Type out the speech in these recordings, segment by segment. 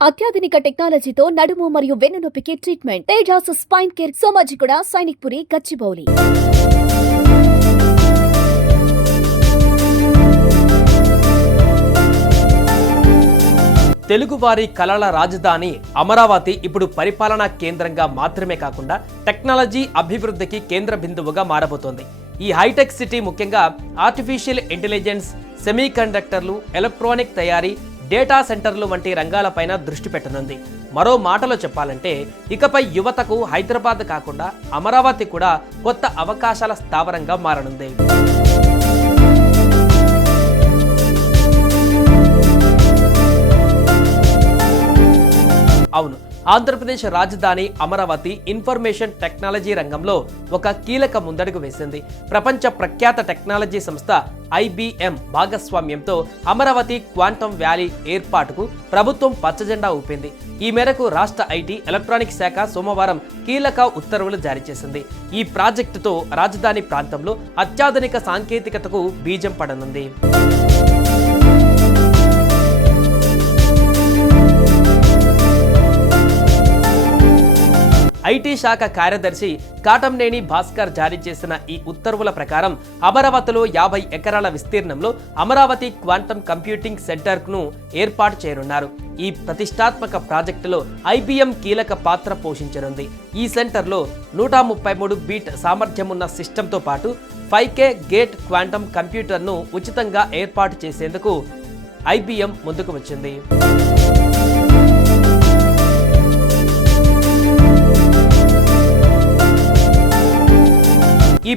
అత్యాధునిక టెక్నాలజీతో నడుము మరియు వెన్నునొప్పికి treatment Tejas spine care Somajiguda Sainikpuri Gachibowli. తెలుగువారి కళల రాజధాని అమరావతి ఇప్పుడు పరిపాలనా కేంద్రంగా మాత్రమే కాకుండా టెక్నాలజీ అభివృద్ధికి కేంద్ర బిందువుగా మారబోతోంది. ఈ హైటెక్ సిటీ ముఖ్యంగా ఆర్టిఫిషియల్ ఇంటెలిజెన్స్ సెమీ కండక్టర్లు ఎలక్ట్రానిక్ తయారీ డేటా సెంటర్లు వంటి రంగాలపైన దృష్టి పెట్టనుంది. మరో మాటలో చెప్పాలంటే ఇకపై యువతకు హైదరాబాద్ కాకుండా అమరావతి కూడా కొత్త అవకాశాల స్థావరంగా మారనుంది. అవును ఆంధ్రప్రదేశ్ రాజధాని అమరావతి ఇన్ఫర్మేషన్ టెక్నాలజీ రంగంలో ఒక కీలక ముందడుగు వేసింది. ప్రపంచ ప్రఖ్యాత టెక్నాలజీ సంస్థ ఐబిఎం భాగస్వామ్యంతో అమరావతి క్వాంటమ్ వ్యాలీ ఏర్పాటుకు ప్రభుత్వం పచ్చజెండా ఊపింది. ఈ మేరకు రాష్ట్ర ఐటీ ఎలక్ట్రానిక్ శాఖ సోమవారం కీలక ఉత్తర్వులు జారీ చేసింది. ఈ ప్రాజెక్టుతో రాజధాని ప్రాంతంలో అత్యాధునిక సాంకేతికతకు బీజం పడనుంది. ఐటీ శాఖ కార్యదర్శి కాటంనేని భాస్కర్ జారీ చేసిన ఈ ఉత్తర్వుల ప్రకారం అమరావతిలో యాభై ఎకరాల విస్తీర్ణంలో అమరావతి క్వాంటమ్ కంప్యూటింగ్ సెంటర్ను ఏర్పాటు చేయనున్నారు. ఈ ప్రతిష్టాత్మక ప్రాజెక్టులో ఐబిఎం కీలక పాత్ర పోషించనుంది. ఈ సెంటర్లో నూట ముప్పై మూడు బీట్ సామర్థ్యమున్న సిస్టంతో పాటు ఫైవ్ కే గేట్ క్వాంటమ్ కంప్యూటర్ను ఉచితంగా ఏర్పాటు చేసేందుకు ఐబిఎం ముందుకు వచ్చింది.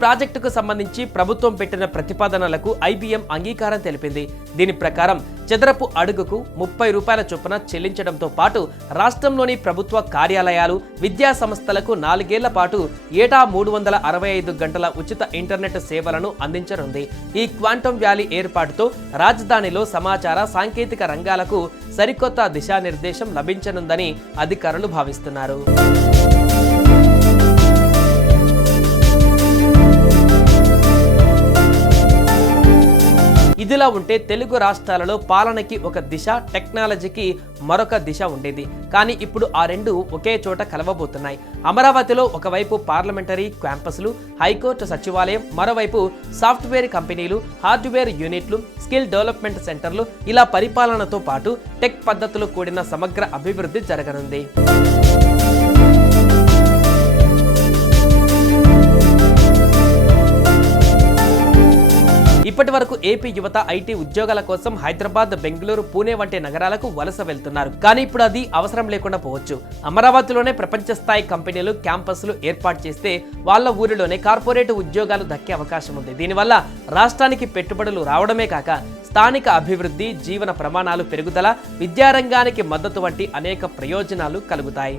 ప్రాజెక్టుకు సంబంధించి ప్రభుత్వం పెట్టిన ప్రతిపాదనలకు ఐబీఎం అంగీకారం తెలిపింది. దీని ప్రకారం చదరపు అడుగుకు ముప్పై రూపాయల చొప్పున చెల్లించడంతో పాటు రాష్ట్రంలోని ప్రభుత్వ కార్యాలయాలు విద్యా సంస్థలకు నాలుగేళ్ళ పాటు ఏటా మూడు వందల అరవై ఐదు గంటల ఉచిత ఇంటర్నెట్ సేవలను అందించనుంది. ఈ క్వాంటమ్ వ్యాలీ ఏర్పాటుతో రాజధానిలో సమాచార సాంకేతిక రంగాలకు సరికొత్త దిశానిర్దేశం లభించనుందని అధికారులు భావిస్తున్నారు. ఇదిలా ఉంటే తెలుగు రాష్ట్రాలలో పాలనకి ఒక దిశ టెక్నాలజీకి మరొక దిశ ఉండేది. కానీ ఇప్పుడు ఆ రెండు ఒకే చోట కలవబోతున్నాయి. అమరావతిలో ఒకవైపు పార్లమెంటరీ క్యాంపస్లు హైకోర్టు సచివాలయం మరోవైపు సాఫ్ట్వేర్ కంపెనీలు హార్డ్వేర్ యూనిట్లు స్కిల్ డెవలప్మెంట్ సెంటర్లు ఇలా పరిపాలనతో పాటు టెక్ పద్ధతులు కూడిన సమగ్ర అభివృద్ధి జరగనుంది. ఏపీ యువత ఐటీ ఉద్యోగాల కోసం హైదరాబాద్ బెంగళూరు పూణే వంటి నగరాలకు వలస వెళ్తున్నారు. కానీ ఇప్పుడు అది అవసరం లేకుండా పోవచ్చు. అమరావతిలోనే ప్రపంచ స్థాయి కంపెనీలు క్యాంపస్లు ఏర్పాటు చేస్తే వాళ్ళ ఊరిలోనే కార్పొరేట్ ఉద్యోగాలు దక్కే అవకాశం ఉంది. దీనివల్ల రాష్ట్రానికి పెట్టుబడులు రావడమే కాక స్థానిక అభివృద్ధి జీవన ప్రమాణాలు పెరుగుదల విద్యారంగానికి మద్దతు వంటి అనేక ప్రయోజనాలు కలుగుతాయి.